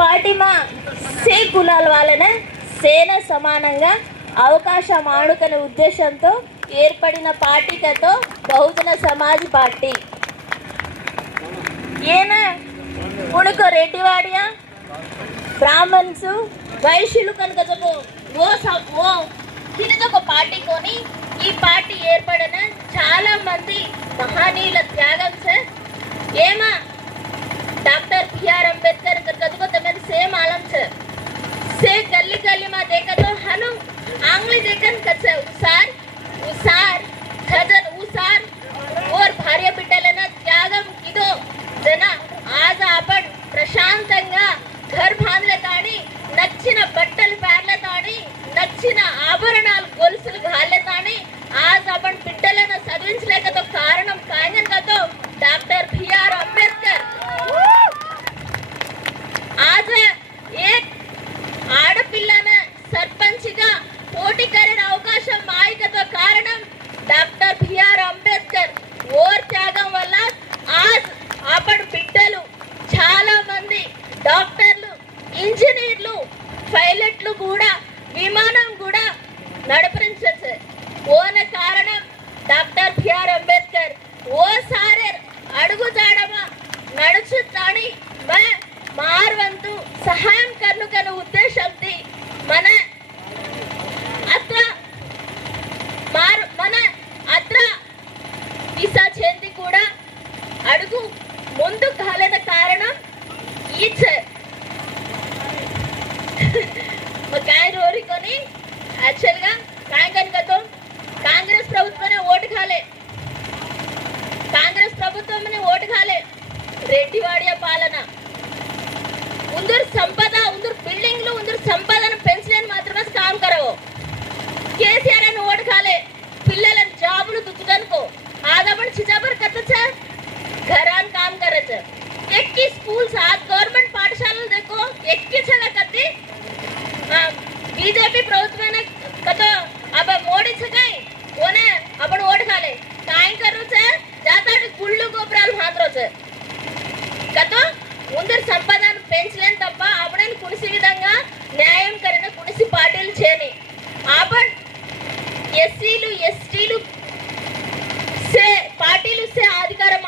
పార్టీમાં సే కులాల వాళ్ళనే సేన సమానంగా అవకాశం ఆడుకునే ఉద్దేశంతో ఏర్పడిన పార్టీతో బహుజన సమాజ్ పార్టీ. ఈయన ఉణుకో రెడ్డివాడియా బ్రాహ్మణ్స్ వైశ్యులు కనుక ఓ తినదొక పార్టీ కొని ఈ పార్టీ ఏర్పడిన చాలా మంది మహనీయుల త్యాగం సార్. ఏమా डॉक्टर बी.आर. अम्बेडकर कदको तमें सेम आलम से गली गली में देखा तो हनु आंगली देखन कच्चे उसार खजन उसार और भार्य बिड्डलना त्यागम किदो जना आज आपण प्रशांतंगा घर बांधलेतानी नच्चिन बट्टल पारलेतानी नच्चिन आभरणाल गोल्सुलु घालेतानी आज आपण बिड्डलना चदिविंचलेक तो कारणम कायन कतो डॉक्टर बी.आर. अम्बेडकर. आज एक ఆడపిల్లన సర్పంచ్గా పోటీ కరిన అవకాశం మాయకతో కారణం డాక్టర్ బి.ఆర్. అంబేద్కర్ ఓర్ త్యాగం వల్ల ఆజ్ आपण బిడ్డలు చాలా మంది డాక్టర్లు ఇంజనీర్లు పైలట్లు కూడా విమానం కూడా నడిపించచ్చు. ఓన కారణం డాక్టర్ బి.ఆర్. అంబేద్కర్ ఓ సారే అడుగు జాడమా నడుచుతాని मारवंतु सहायं करने उद्देश्य मन दिशा चेंदी अड़गू मुंदु कालेन कारणम रोरिकोनी एक्चुअल गा तो कांग्रेस प्रभुत्व ओट खाले कांग्रेस प्रभुत्व ओट खाले रेड्डीवाड़िया पालना उंदर संपदा उंदर बिल्डिंग लो उंदर संपदा पेंचलेन मात्रमे काम करवो केसीआर ने ओट खाले पिल्ललन जाबुलु दुद्दनको आदापण चिजाबर करतच घरान काम करच एक्की स्कूल्स आज गवर्नमेंट पाठशाला देखो एक्की छगा कत्ती बीजेपी प्रभुत्व ने कतो अब मोडी छगाई ओने आपण ओट खाले काय करू छे जाता गुल्लु गोपराल हांद्रो छे कतो ముందర సంపదను పెంచలేం తప్ప ఆపడని కుడిసి విధంగా న్యాయం కరిన కుడిసి పార్టీలు చేని ఆపడ్ ఎస్సీలు ఎస్టీలు సే పార్టీలు సే అధికారం